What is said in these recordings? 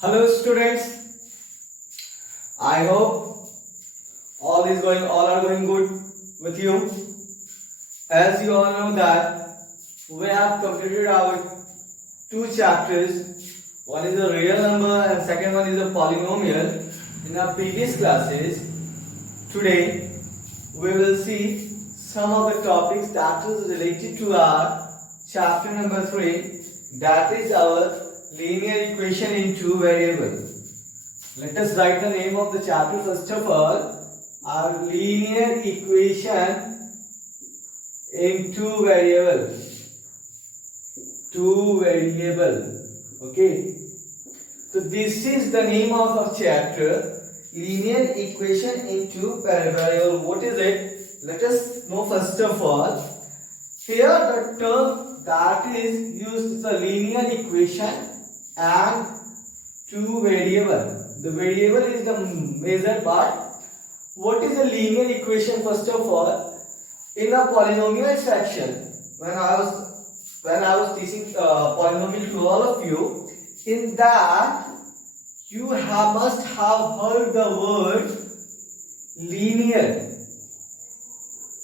Hello students, I hope all are going good with you. As you all know that we have completed our two chapters. One is a real number and second one is a polynomial in our previous classes. Today we will see some of the topics that is related to our chapter number 3, that is our linear equation in two variables. Let us write the name of the chapter first of all. Our linear equation in two variables. Okay. So this is the name of our chapter. Linear equation in two variables. What is it? Let us know first of all. Here the term that is used is a linear equation and two variable. The variable is the major part. What is a linear equation first of all? In a polynomial section, when I was teaching polynomial to all of you, in that you must have heard the word linear.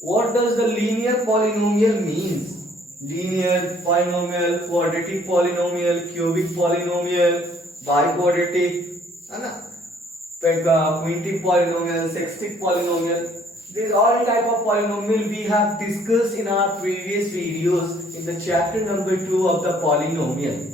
What does the linear polynomial means? Linear polynomial, quadratic polynomial, cubic polynomial, biquadratic, quintic polynomial, sextic polynomial. These all type of polynomial we have discussed in our previous videos in the chapter number 2 of the polynomial.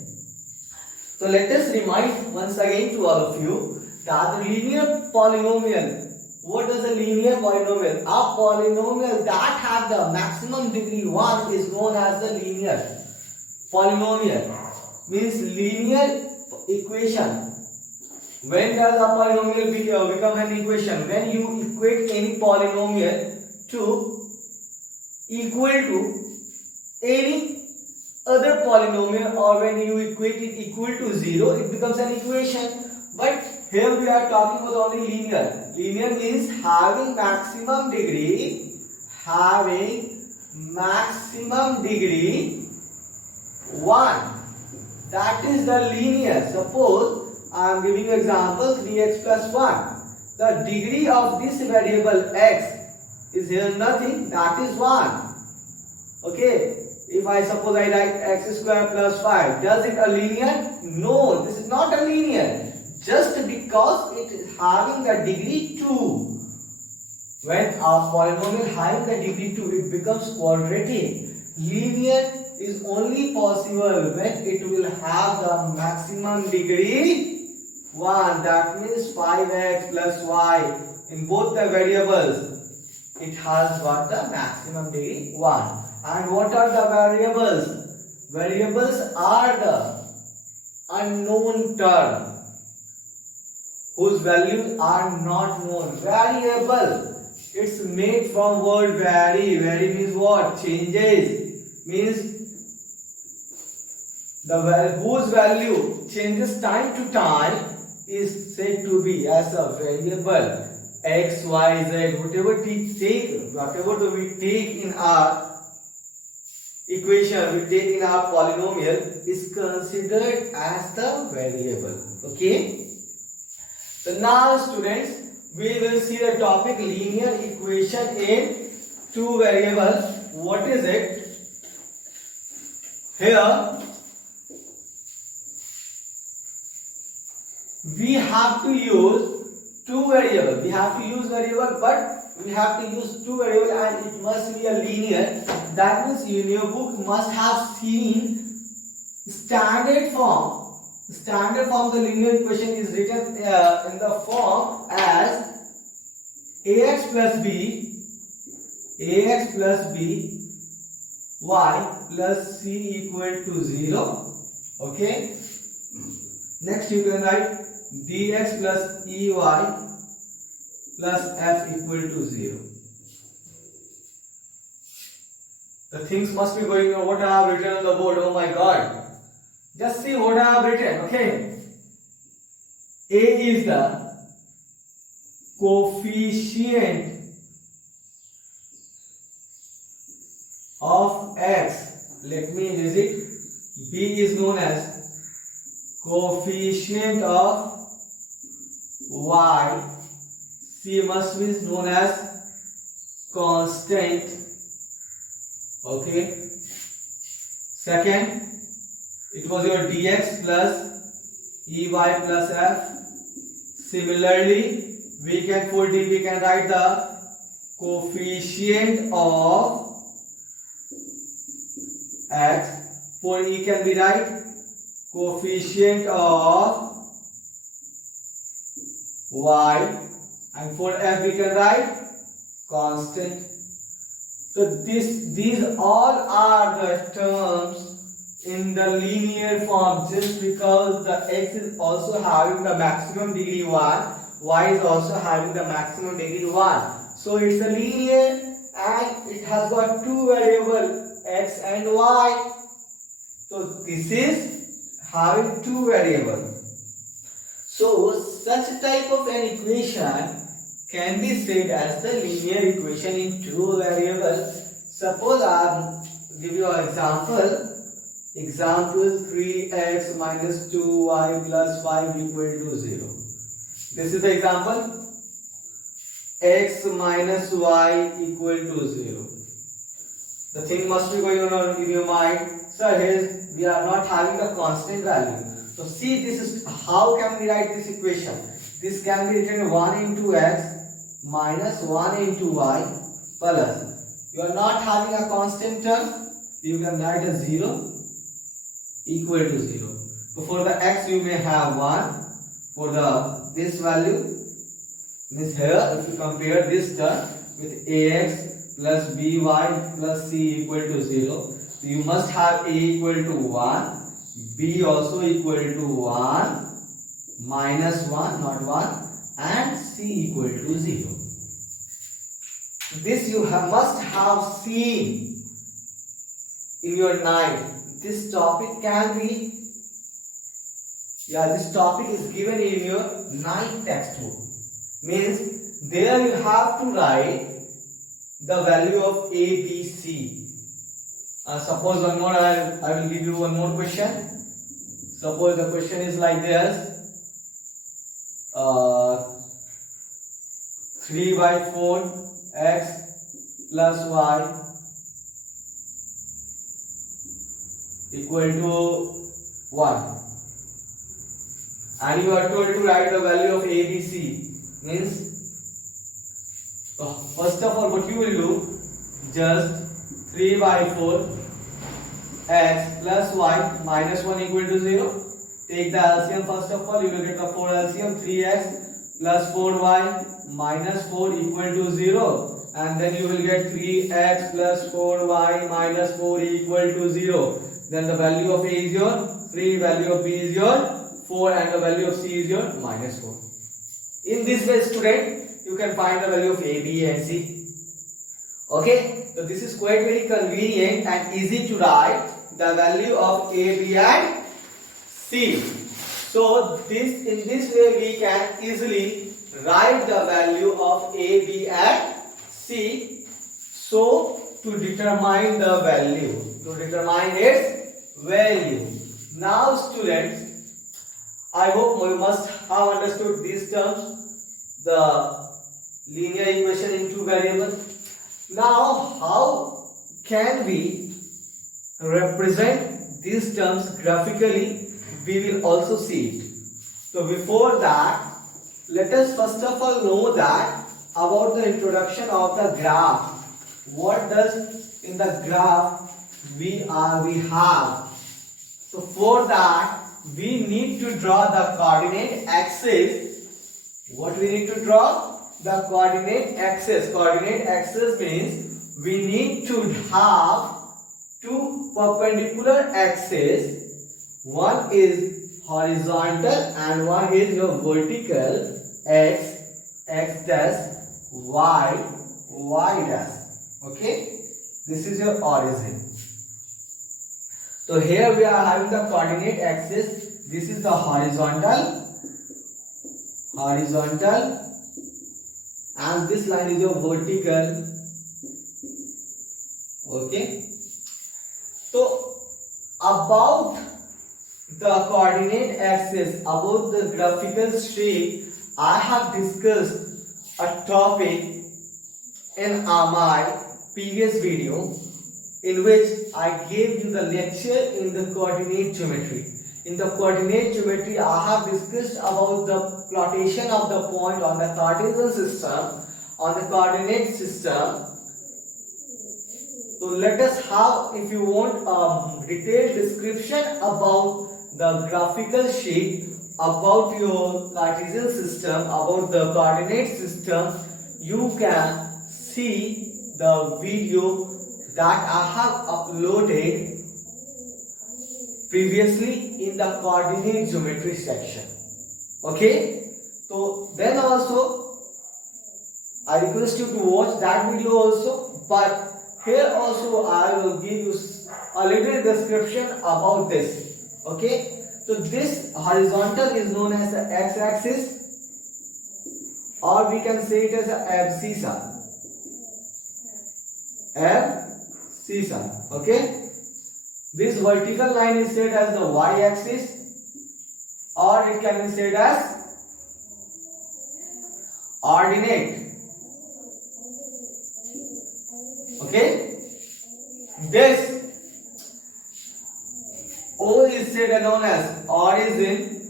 So let us remind once again to all of you that the linear polynomial. What is a linear polynomial? A polynomial that has the maximum degree 1 is known as the linear polynomial. Means linear equation. When does a polynomial become an equation? When you equate any polynomial to equal to any other polynomial, or when you equate it equal to 0, it becomes an equation. But here we are talking about only linear. Linear means having maximum degree 1. That is the linear. Suppose I am giving you example 3x plus 1. The degree of this variable x is here nothing, that is 1. Okay. If I suppose I write x square plus 5, does it a linear? No, this is not a linear. Just because it is having the degree 2. When a polynomial having the degree 2, it becomes quadratic. Linear is only possible when it will have the maximum degree 1. That means 5x plus y. In both the variables, it has got the maximum degree 1. And what are the variables? Variables are the unknown term whose values are not known. Variable, it's made from word vary. Vary means what? Changes. Means whose value changes time to time is said to be as a variable. X, Y, Z, whatever we take in our equation, we take in our polynomial is considered as the variable. Okay. So now students, we will see the topic linear equation in two variables. What is it? Here we have to use two variables. We have to use variable, but we have to use two variables and it must be a linear. That means in your book must have seen standard form. Standard form of the linear equation is written in the form as ax plus b y plus c equal to 0. Okay. Next you can write dx plus ey plus f equal to 0. The things must be going on. What I have written on the board. Oh my God. Just see what I have written. Okay. A is the coefficient of x. Let me erase it. B is known as coefficient of y, c must be known as constant. Okay. Second, it was your dx plus ey plus f. Similarly, we can write the coefficient of x. For e can be write coefficient of y, and for f we can write constant. So these all are the terms in the linear form. Just because the x is also having the maximum degree 1, y is also having the maximum degree 1. So it's a linear and it has got two variables, x and y. So this is having two variables. So such type of an equation can be said as the linear equation in two variables. Suppose I give you an example. Example 3x minus 2y plus 5 equal to 0. This is the example. X minus y equal to 0. The thing must be going on in your mind. Sir, here we are not having a constant value. So see, this is how can we write this equation? This can be written 1 into x minus 1 into y plus. You are not having a constant term. You can write a 0 equal to 0. So for the x you may have 1. For the this value means here, if you compare this term with ax plus by plus c equal to 0, so you must have a equal to 1, b also equal to 1, minus 1 not 1, and c equal to 0. This you must have seen in your mind. This topic can be, this topic is given in your 9th textbook. Means there you have to write the value of a, b, c. Suppose one more, I will give you one more question. Suppose the question is like this. 3 by 4 x plus y equal to 1. And you are told to write the value of a, b, c. Means, first of all, what you will do, just 3 by 4 x plus y minus 1 equal to 0. Take the LCM first of all, you will get the 4 LCM, 3x plus 4y minus 4 equal to 0. And then you will get 3x plus 4y minus 4 equal to 0. Then the value of a is your 3, value of b is your 4, and the value of c is your minus 4. In this way, student, you can find the value of a, b and c. Okay, so this is quite very convenient and easy to write the value of a, b and c. So in this way we can easily write the value of a, b and c. So to determine the value, to determine its value. Now students, I hope you must have understood these terms, the linear equation in two variables. Now how can we represent these terms graphically? We will also see it. So before that, let us first of all know that about the introduction of the graph. What does in the graph we have? So for that we need to draw the coordinate axis. What we need to draw? The coordinate axis. Coordinate axis means we need to have two perpendicular axes. One is horizontal and one is your vertical, x dash, y dash. Okay, this is your origin. So here we are having the coordinate axis. This is the horizontal, and this line is your vertical. Okay, so about the coordinate axis about the graphical shape, I have discussed a topic in my previous video in which I gave you the lecture in the coordinate geometry. In the coordinate geometry, I have discussed about the plottation of the point on the Cartesian system, on the coordinate system. So let us have, if you want, a detailed description about the graphical shape, about your Cartesian system, about the coordinate system. You can see the video that I have uploaded previously in the coordinate geometry section. Okay, so then also I request you to watch that video also, but here also I will give you a little description about this. Okay, so this horizontal is known as the x-axis, or we can say it as a abscissa. Abscissa. Okay, this vertical line is said as the y-axis, or it can be said as ordinate. Okay, this O is said known as origin,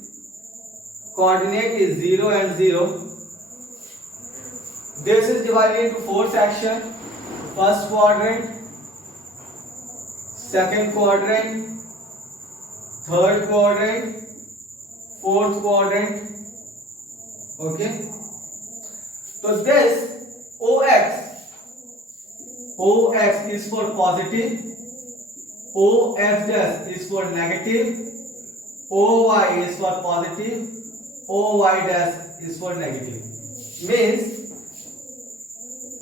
coordinate is 0 and 0. This is divided into 4 sections: first quadrant, second quadrant, third quadrant, fourth quadrant. Okay, so this OX is for positive, OX dash is for negative, OY is for positive, OY dash is for negative. Means,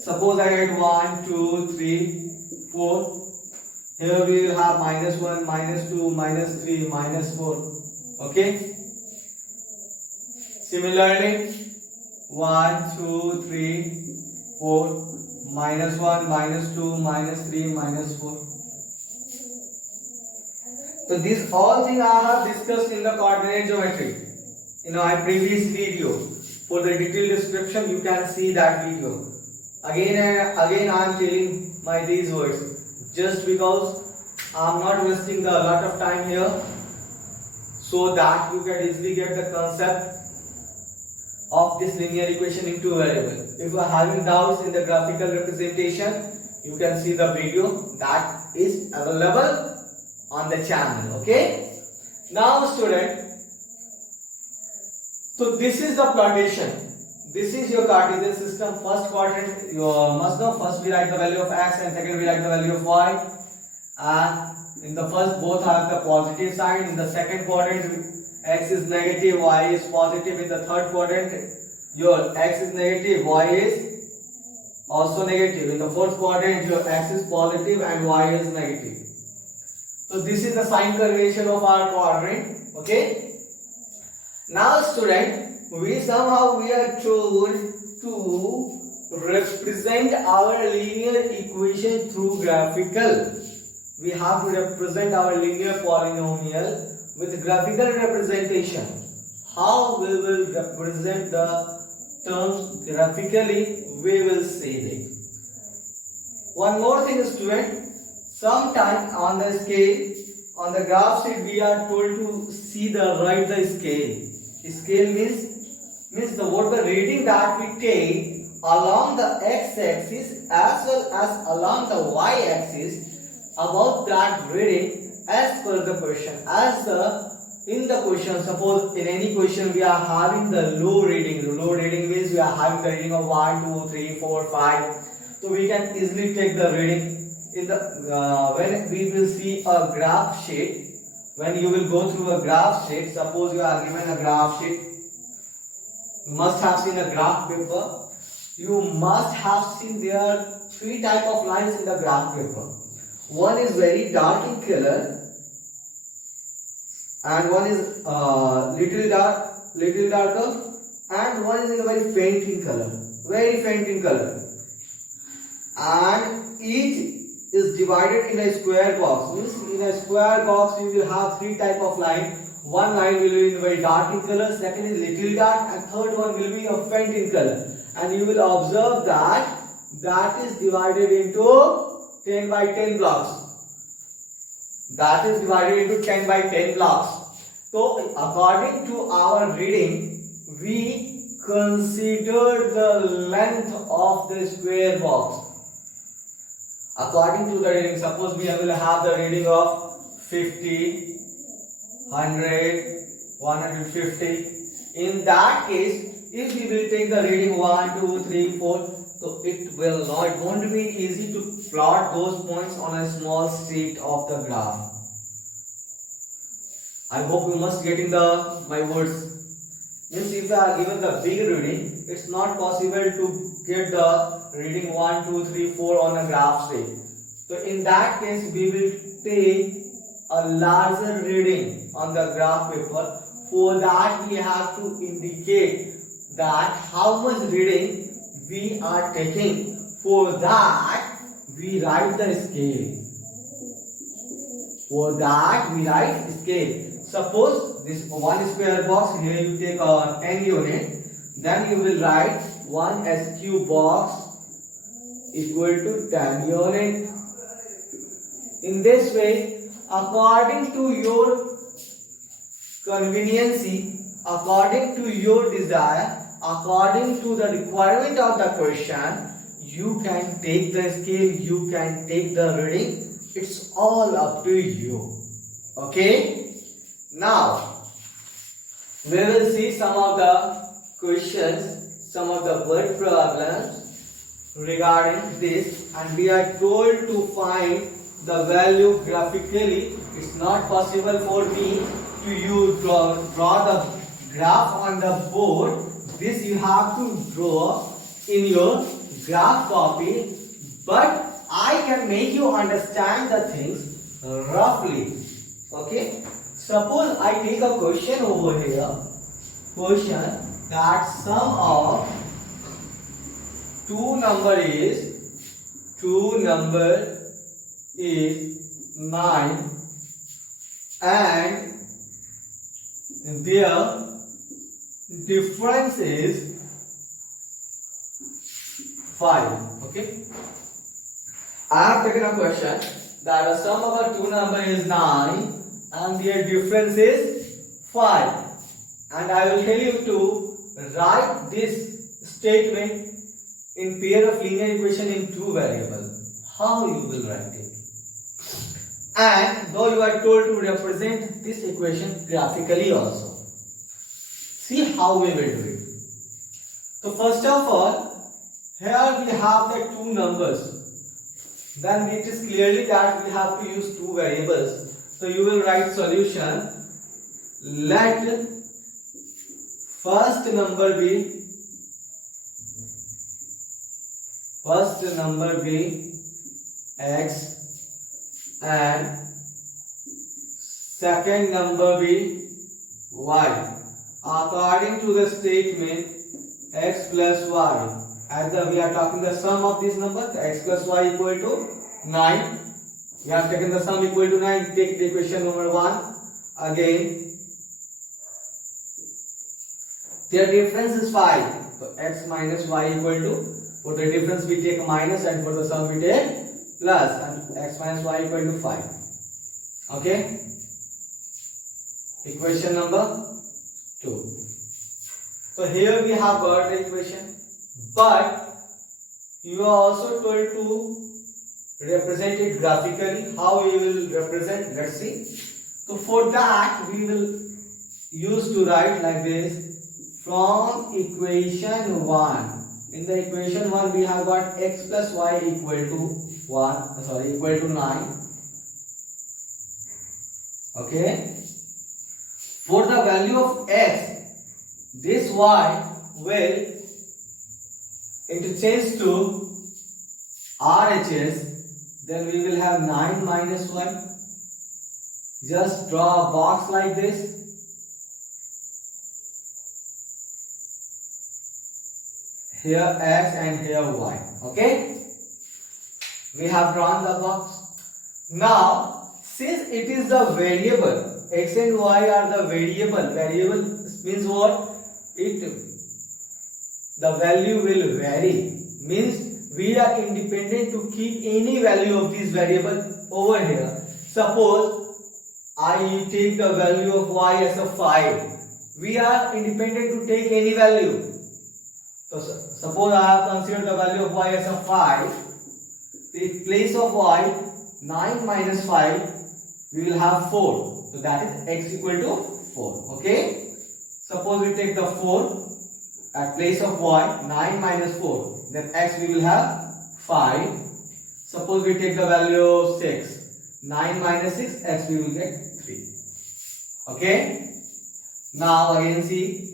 suppose I get 1, 2, 3, 4. Here we will have -1, -2, -3, -4. Okay. Similarly, 1, 2, 3, 4. -1, -2, -3, -4. So these all things I have discussed in the coordinate geometry in my previous video. For the detailed description, you can see that video. Again and again, I am telling these words just because I am not wasting a lot of time here, so that you can easily get the concept of this linear equation in two variables. If you are having doubts in the graphical representation, you can see the video that is available on the channel. Okay, now student, so this is the plottation. This is your Cartesian system. First quadrant, you must know, first we write the value of x and second we write the value of y, and in the first both have the positive sign. In the second quadrant, x is negative, y is positive. In the third quadrant, your x is negative, y is also negative. In the fourth quadrant, your x is positive and y is negative. So this is the sign convention of our quadrant. Okay. Now student, we are told to represent our linear equation through graphical. We have to represent our linear polynomial with graphical representation. How we will represent the terms graphically, we will see that. One more thing student, sometime on the scale, on the graph sheet, we are told to see write the scale. Scale means the reading that we take along the x-axis as well as along the y-axis, about that reading as per the question. In the question, suppose in any question we are having the low reading. Low reading means we are having the reading of 1, 2, 3, 4, 5. So we can easily take the reading in the when we will see a graph sheet. When you will go through a graph sheet, suppose you are given a graph sheet, you must have seen a graph paper. You must have seen there are 3 type of lines in the graph paper. One is very dark in color, and one is little darker, and one is in a very faint in color, and each is divided in a square box. Means in a square box you will have 3 type of line. One line will be in very dark in color, second is little dark, and third one will be a faint in color. And you will observe that that is divided into 10 by 10 blocks. That is divided into 10 by 10 blocks. So according to our reading, we consider the length of the square box. According to the reading, suppose we will have the reading of 50, 100, 150. In that case, if we will take the reading 1, 2, 3, 4, so it won't be easy to plot those points on a small sheet of the graph. I hope you must getting my words. Means if you are given the big reading, it's not possible to get the reading 1, 2, 3, 4 on a graph sheet. So in that case, we will take a larger reading on the graph paper. For that, we have to indicate that how much reading we are taking. For that, we write the scale. For that, we write scale. Suppose this one square box, here you take 10 unit, then you will write 1 SQ box equal to 10 unit. In this way, according to your conveniency, according to your desire, according to the requirement of the question, you can take the scale, you can take the reading. It's all up to you. Okay? Now, we will see some of the questions, some of the word problems regarding this, and we are told to find the value graphically. It's not possible for me to draw the graph on the board. This you have to draw in your graph copy, but I can make you understand the things roughly. Okay? Suppose I take a question over here. Question that sum of two number is 9 and their difference is 5. Okay, I have taken a question that the sum of a two number is 9 and their difference is 5, and I will tell you to write this statement in pair of linear equation in two variables. How you will write it? And though you are told to represent this equation graphically also. See how we will do it. So first of all, here we have the two numbers. Then it is clearly that we have to use two variables. So you will write solution. Let first number be x and second number be y. According to the statement x plus y, as we are talking the sum of this number, x plus y equal to 9. We have taken the sum equal to 9. Take the equation number 1 again. Their difference is 5. So x minus y equal to, for the difference we take minus and for the sum we take plus, and x minus y equal to 5. Okay? Equation number 2. So here we have got the equation, but you are also told to represent it graphically. How we will represent? Let's see. So for that we will use to write like this. From equation 1. In the equation 1 we have got x plus y equal to 9. Okay. For the value of x, this y will interchange to RHS. Then we will have 9 minus 1. Just draw a box like this. Here x and here y. Okay? We have drawn the box. Now, since it is the variable, x and y are the variable. Variable means what? The value will vary. Means we are independent to keep any value of this variable over here. Suppose I take the value of y as a 5. We are independent to take any value. So suppose I have considered the value of y as a 5. In place of y, 9 minus 5, we will have 4. So that is x equal to 4. Okay. Suppose we take the 4 at place of y, 9 minus 4. Then x we will have 5. Suppose we take the value of 6. 9 minus 6, x we will get 3. Okay. Now again see.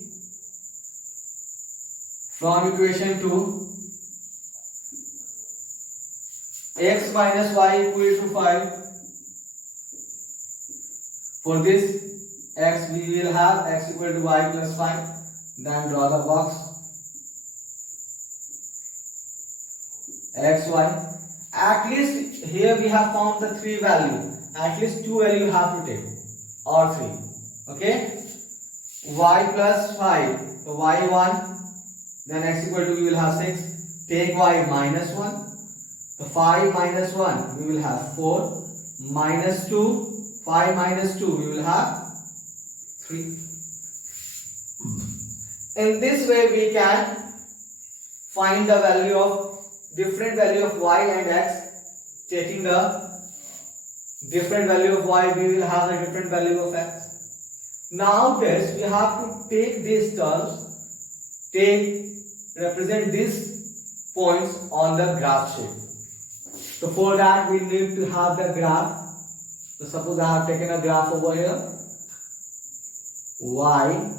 From equation 2, x minus y equal to 5. For this x we will have x equal to y plus 5. Then draw the box. X, y. At least here we have found the 3 value. At least 2 value you have to take. Or 3. Okay. Y plus 5. So y1. Then x equal to we will have 6. Take y minus 1. So 5 minus 1 we will have 4. Minus 2. 5 minus 2 we will have 3. In this way we can find the value of different value of y and x. Taking the different value of y, we will have the different value of x. Now this we have to take these terms, represent these points on the graph sheet. So for that we need to have the graph. So suppose I have taken a graph over here. Y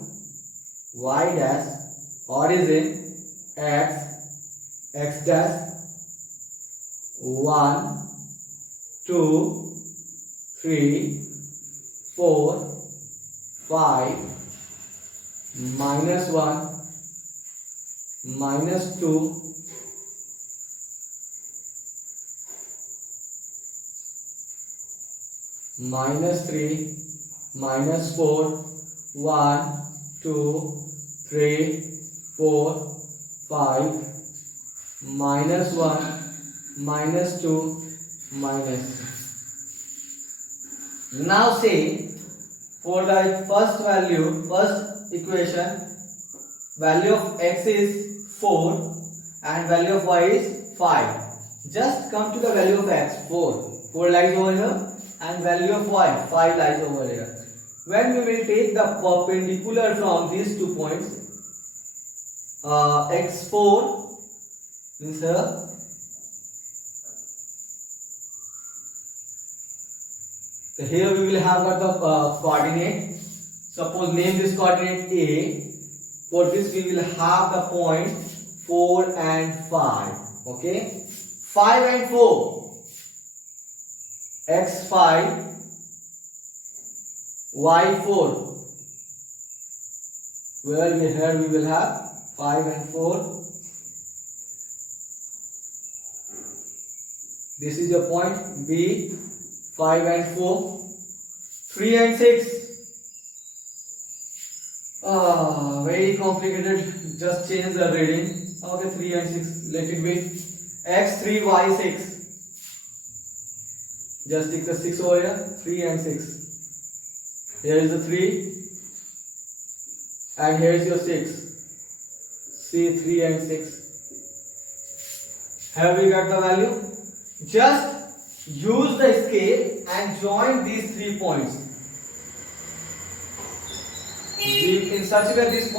dash, origin, x dash, 1, 2, 3, 4, 5, minus 1, minus 2, minus 3, minus 4, 1, 2, 3, 4, 5, minus 1, minus 2, minus 3. Now say for the first equation, value of x is 4 and value of y is 5. Just come to the value of x, 4 lies over here, and value of y, 5 lies over here. When we will take the perpendicular from these 2 points, x4 means here, so here we will have got the coordinate. Suppose name this coordinate A. For this we will have the point 4 and 5. Okay, 5 and 4. x5, y4. Where here we will have 5 and 4. This is the point B. 5 and 4. 3 and 6. Very complicated. Just change the reading. Okay, 3 and 6. Let it be x3, y6. Just take the 6 over here. 3 and 6. Here is the 3. And here is your 6. See, 3 and 6. Have we got the value? Just use the scale and join these 3 points. In such a way this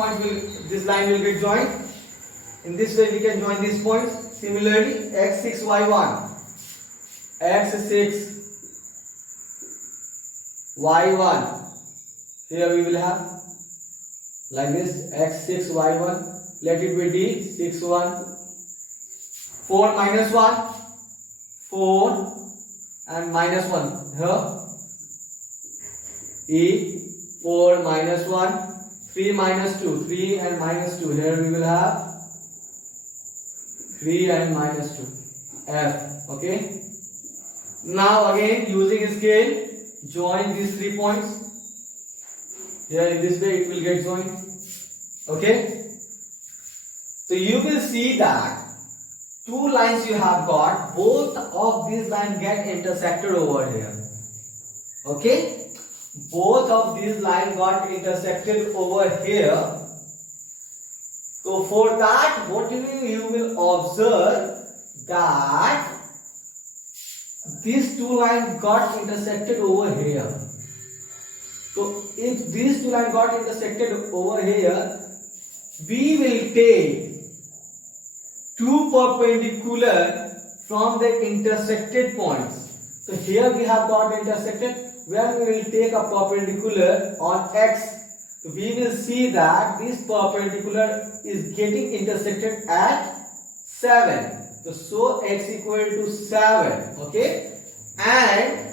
line will get joined. In this way we can join these points. Similarly, x6, y1. x6, y1. Here we will have like this, x6, y1. Let it be d, 6, 1. 4 minus 1, 4 and minus 1 here. E, 4 minus 1, 3 minus 2, 3 and minus 2. Here we will have 3 and minus 2. F. Okay. Now again using scale, join these 3 points. Here in this way it will get joined. Okay. So you will see that two lines you have got, both of these lines get intersected over here. Okay. Both of these lines got intersected over here. So for that, what you will observe that these two lines got intersected over here. So if these two lines got intersected over here, we will take two perpendicular from the intersected points. So here we have got intersected. When we will take a perpendicular on x, we will see that this perpendicular is getting intersected at 7. So x equal to 7. Okay. And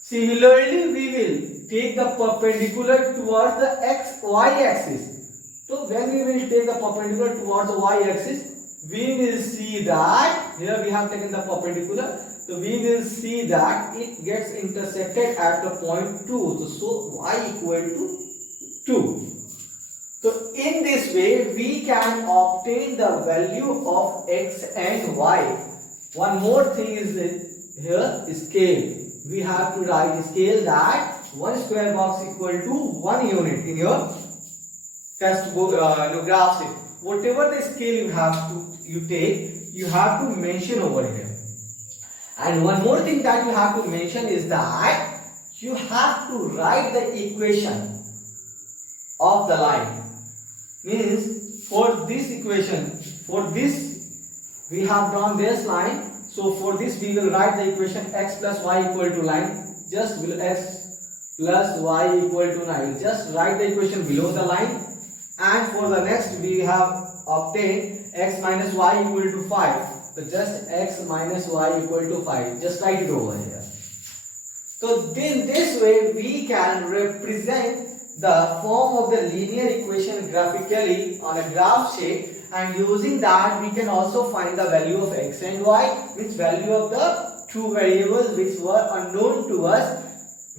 similarly, we will take the perpendicular towards the y axis. So when we will take the perpendicular towards the y axis, we will see that here we have taken the perpendicular. So we will see that it gets intersected at the point 2. So y equal to 2. So in this way we can obtain the value of x and y. One more thing is that here scale. We have to write scale that 1 square box equal to 1 unit in your test book graph sheet. Whatever the scale you take, you have to mention over here. And one more thing that you have to mention is that you have to write the equation of the line. Means for this equation, for this we have drawn this line. So for this we will write the equation x plus y equal to line. Just will x plus y equal to 9. Just write the equation below the line. And for the next we have obtained x minus y equal to 5. So just x minus y equal to 5. Just write it over here. So in this way we can represent the form of the linear equation graphically on a graph sheet, and using that we can also find the value of x and y, which value of the two variables which were unknown to us,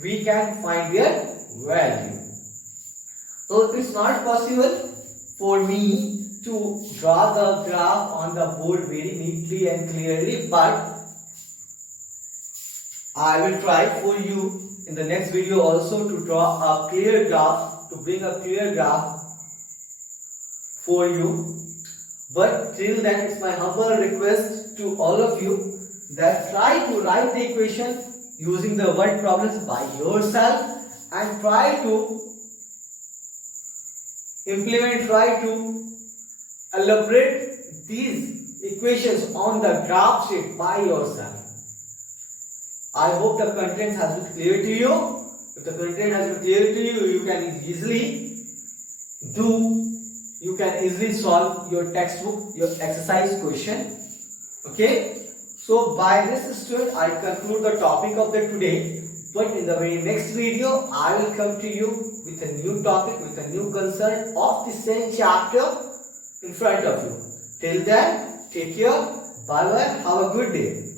we can find their value. So it's not possible for me to draw the graph on the board very neatly and clearly, but I will try for you in the next video also to draw a clear graph, to bring a clear graph for you. But till then, it's my humble request to all of you that try to write the equation using the word problems by yourself and try to implement, try to elaborate these equations on the graph sheet by yourself. I hope the content has been clear to you. If the content has been clear to you, you can easily solve your textbook, your exercise question. Okay. So by this student, I conclude the topic of the today. But in the very next video, I will come to you with a new topic, with a new concern of the same chapter in front of you. Till then, take care. Bye bye. Have a good day.